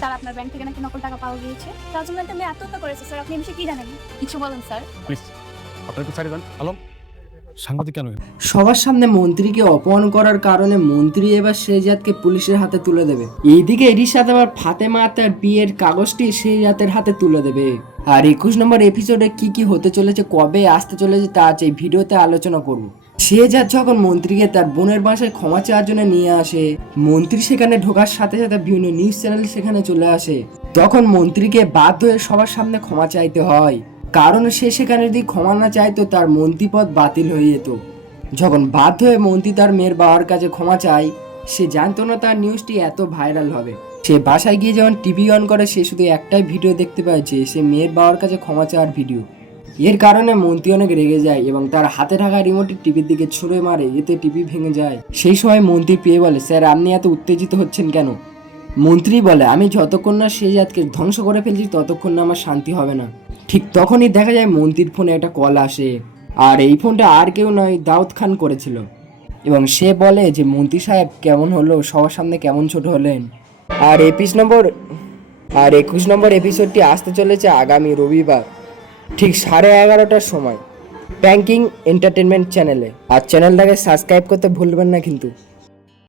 Sir আপনার bank থেকে নাকি নকল টাকা পাওয়া গিয়েছে, তার জন্য একটা মেয়ে আত্মহত্যা করেছে। স্যার আপনি এই বিষয়ে কি জানেন? কিছু বলেন স্যার। প্লিজ আপনার একটু সাইডে যান। আলম, সাংবাদিক কেন? সবার সামনে মন্ত্রীকে অপমান করার কারণে মন্ত্রী এবার শেহজাদকে পুলিশের হাতে তুলে দেবে। এইদিকে রিশাদ আবার ফাতেমা তার বিয়ের কাগজটি শেহজাদের হাতে তুলে দেবে। আর 21 নম্বর এপিসোডে কি কি হতে চলেছে, কবে আসতে চলেছে তা আজ এই ভিডিওতে আলোচনা করব। শেহজাদ যখন মন্ত্রীকে তার বোনের বাসায় ক্ষমা চাওয়ার জন্য নিয়ে আসে, মন্ত্রী সেখানে ঢোকার সাথে সাথে বিভিন্ন নিউজ চ্যানেল সেখানে চলে আসে। তখন মন্ত্রীকে বাধ্য হয়ে সবার সামনে ক্ষমা চাইতে হয়, কারণ সে সেখানে যদি ক্ষমা না চাইতো তার মন্ত্রীপদ বাতিল হয়ে যেত। যখন বাধ্য হয়ে মন্ত্রী তার মেয়ের বাবার কাছে ক্ষমা চায়, সে জানতো না তার নিউজটি এত ভাইরাল হবে। সে বাসায় গিয়ে যখন টিভি অন করে, সে শুধু একটাই ভিডিও দেখতে পায় যে সে মেয়ের বাবার কাছে ক্ষমা চাওয়ার ভিডিও। এর কারণে মন্ত্রী অনেক রেগে যায় এবং তার হাতে থাকা রিমোটটি টিভির দিকে ছুঁড়ে মারে, এতে টিভি ভেঙে যায়। সেই সময় মন্ত্রী পেয়ে বলে, স্যার আপনি এত উত্তেজিত হচ্ছেন কেন? মন্ত্রী বলে, আমি যতক্ষণ না শেহজাদকে ধ্বংস করে ফেলছি ততক্ষণ না আমার শান্তি হবে না। ঠিক তখনই দেখা যায় মন্ত্রীর ফোনে একটা কল আসে, আর এই ফোনটা আর কেউ নয়, দাউদ খান করেছিল। এবং সে বলে যে মন্ত্রী সাহেব কেমন হলো, সবার সামনে কেমন ছোট হলেন। আর 21 নম্বর এপিসোডটি আসতে চলেছে আগামী রবিবার ঠিক 11:30টার সময় ব্যাংকিং এন্টারটেনমেন্ট চ্যানেলে। আর চ্যানেলটাকে সাবস্ক্রাইব করতে ভুলবেন না কিন্তু।